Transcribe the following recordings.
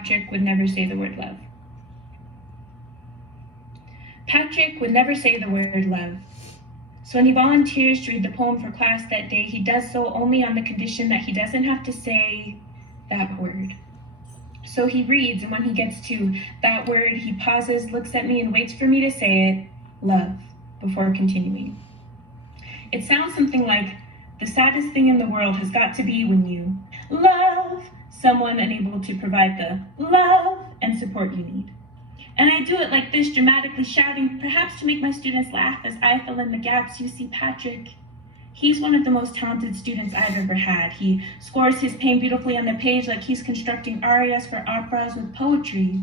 Patrick would never say the word love. Patrick would never say the word love. So when he volunteers to read the poem for class that day, he does so only on the condition that he doesn't have to say that word. So he reads, and when he gets to that word, he pauses, looks at me, and waits for me to say it, love, before continuing. It sounds something like, the saddest thing in the world has got to be when you love someone unable to provide the love and support you need. And I do it like this, dramatically shouting, perhaps to make my students laugh as I fill in the gaps. You see, Patrick, he's one of the most talented students I've ever had. He scores his pain beautifully on the page like he's constructing arias for operas with poetry.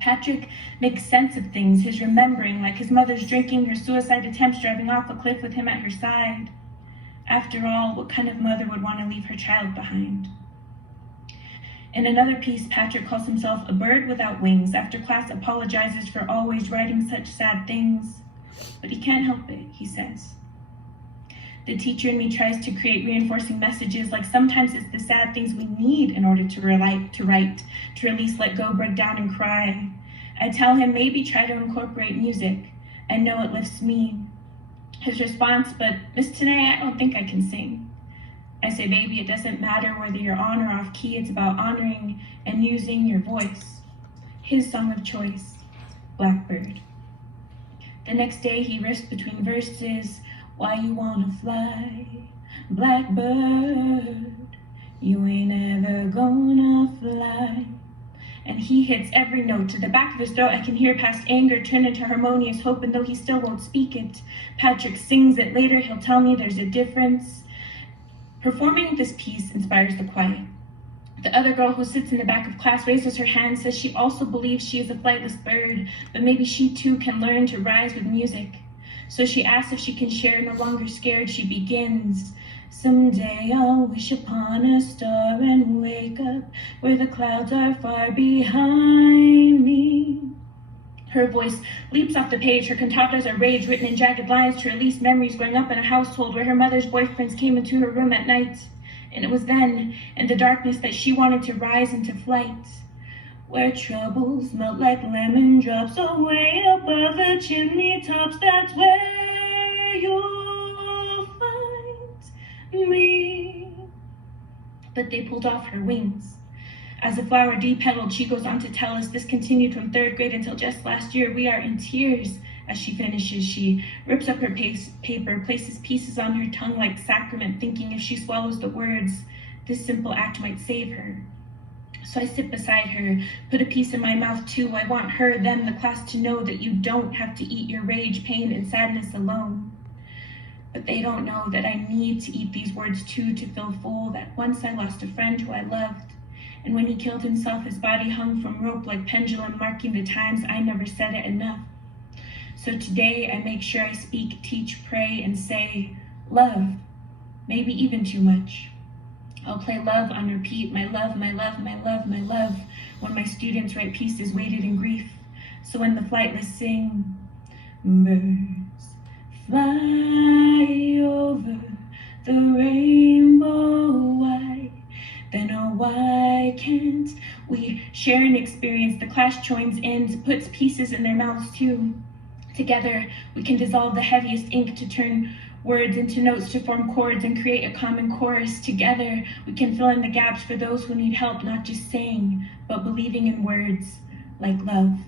Patrick makes sense of things, his remembering, like his mother's drinking, her suicide attempts, driving off a cliff with him at her side. After all, what kind of mother would want to leave her child behind? In another piece, Patrick calls himself a bird without wings. After class, apologizes for always writing such sad things. But he can't help it, he says. The teacher in me tries to create reinforcing messages, like sometimes it's the sad things we need in order to write, to release, let go, break down, and cry. I tell him maybe try to incorporate music. I know it lifts me. His response, but Miss Tanaya, I don't think I can sing. I say, baby, it doesn't matter whether you're on or off key. It's about honoring and using your voice. His song of choice, Blackbird. The next day he riffs between verses, why you wanna fly, blackbird, you ain't ever gonna fly. And he hits every note. To the back of his throat, I can hear past anger turn into harmonious hope, and though he still won't speak it, Patrick sings it. Later he'll tell me there's a difference. Performing this piece inspires the quiet. The other girl who sits in the back of class raises her hand, says she also believes she is a flightless bird, but maybe she too can learn to rise with music. So she asks if she can share, no longer scared, she begins. Someday I'll wish upon a star and wake up where the clouds are far behind me. Her voice leaps off the page. Her cantatas are rage written in jagged lines to release memories growing up in a household where her mother's boyfriends came into her room at night. And it was then, in the darkness, that she wanted to rise into flight. Where troubles melt like lemon drops away above the chimney tops, that's where you'll find me. But they pulled off her wings. As the flower de-petaled, she goes on to tell us this continued from 3rd grade until just last year. We are in tears as she finishes. She rips up her paper, places pieces on her tongue like sacrament, thinking if she swallows the words, this simple act might save her. So I sit beside her, put a piece in my mouth too. I want her, them, the class to know that you don't have to eat your rage, pain, and sadness alone. But they don't know that I need to eat these words too to feel full, that once I lost a friend who I loved. And when he killed himself, his body hung from rope like pendulum, marking the times I never said it enough. So today I make sure I speak, teach, pray, and say, love, maybe even too much. I'll play love on repeat, my love, my love, my love, my love, when my students write pieces weighted in grief. So when the flightless sing, birds fly over the rainbow, why? Then oh, why can't we share an experience? The class joins in, puts pieces in their mouths too. Together, we can dissolve the heaviest ink to turn words into notes to form chords and create a common chorus. Together, we can fill in the gaps for those who need help, not just saying, but believing in words like love.